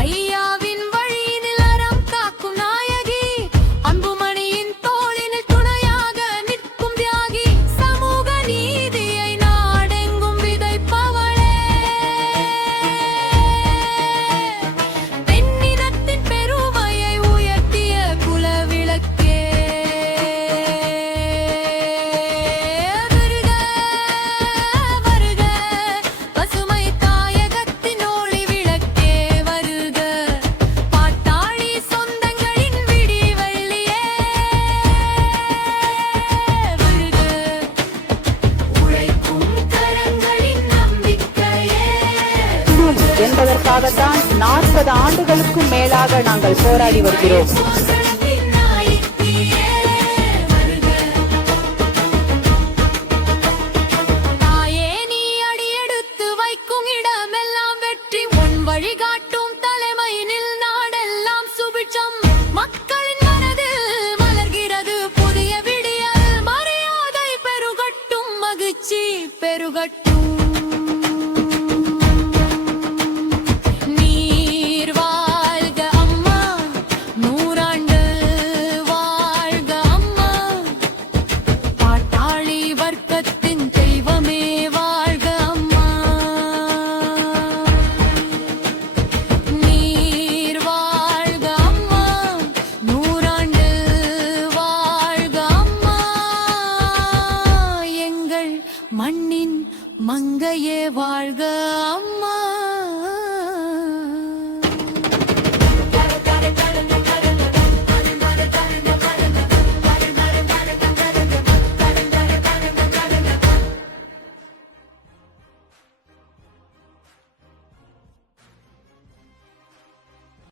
ஐயாவின் வழியினில் அறம் காக்கும் நாயகி, அன்புமணியின் தோளினில் துணையாக நிற்கும் தியாகி, சமூக நீதியை நாடெங்கும் விதைப்பவளே. பெண்ணினத்தின் பெருமையை உயர்த்திய குலவிளக்கே. வருக வருக பசுமை தாயகத்தின் ஒளி விளக்கே. வருக பாட்டாளி சொந்தங்களின் விடிவெள்ளியே. வருக உழைக்கும் கரங்களின் நம்பிக்கையே. என்பதற்காகத்தான் 40 ஆண்டுகளுக்கும் மேலாக நாங்கள் போராடி வருகிறோம்.